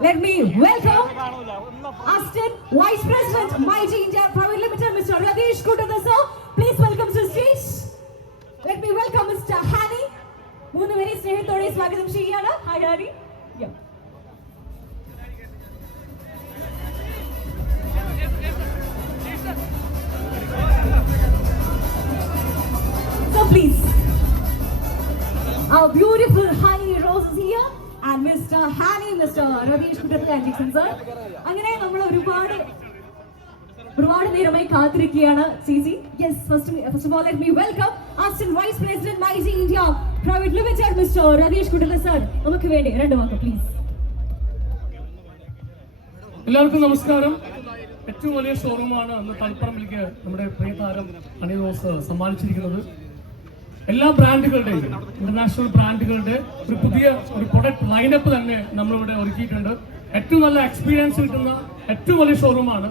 Let me welcome Assistant Vice President, Mighty India Private Limited, Mr. Radesh Kuttatha sir. Please welcome to the stage. Let me welcome Mr. Hani. മൂന്ന് പേരെ സ്നേഹത്തോടെ സ്വാഗതം ചെയ്യുകയാണ്. Hi Hani. Yeah. So please, our beautiful Hani Rose is here. And Mr. Hani, Mr. Radesh Kuttatha sir. അങ്ങനെ നമ്മൾ ഒരുപാട് നേരമായി കാത്തിരിക്കുകയാണ് CC. Yes, first of all let me welcome Assistant Vice President, Mighty India Private Limited, Mr. Radesh Kuttatha sir. നമുക്ക് വേണ്ടി രണ്ട് വാക്ക് please. എല്ലാവർക്കും നമസ്കാരം. ഏറ്റവും വലിയ ഷോറൂമാണ് അന്ന് തളിപ്പറമ്പിലേക്ക് നമ്മുടെ പ്രിയ താരം ഹണി റോസ് സമ്മാനിച്ചിരിക്കുന്നത്. എല്ലാ ബ്രാൻഡുകളുടെയും ഇന്റർനാഷണൽ ബ്രാൻഡുകളുടെ ഒരു പുതിയ പ്രൊഡക്റ്റ് ലൈനപ്പ് തന്നെ നമ്മളിവിടെ ഒരുക്കിയിട്ടുണ്ട്. ഏറ്റവും നല്ല എക്സ്പീരിയൻസ് കിട്ടുന്ന ഏറ്റവും വലിയ ഷോറൂമാണ്.